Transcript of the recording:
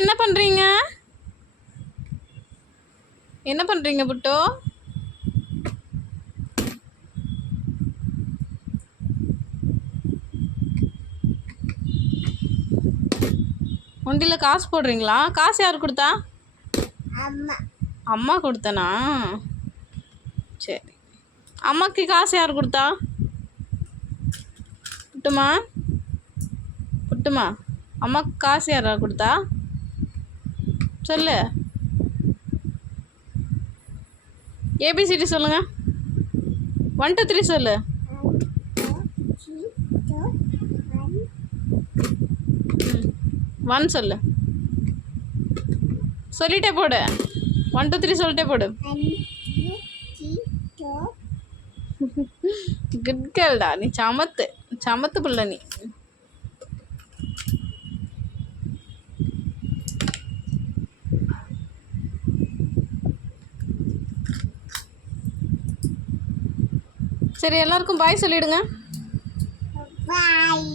என்ன பண்ணுறீங்க? என்ன பண்ணுறீங்க புட்டோ? உண்டியில் காசு போடுறீங்களா? காசு யார் கொடுத்தா? அம்மா கொடுத்தனா? சரி. அம்மாக்கு காசு யார் கொடுத்தா? புட்டுமா புட்டுமா அம்மாக்கு காசு யாரா கொடுத்தா? சொல்லு. ஏபிசிடி சொல்லுங்க. 1 2 3 சொல்லு. 1 சொல்லு. சொல்லிட்டே போடு. 1 2 3 சொல்லிட்டே போடு. குட் கேர்ள்டா. நீ சமத்து சமத்து பிள்ளை நீ. சரி, எல்லாருக்கும் பாய் சொல்லிடுங்க. பாய்.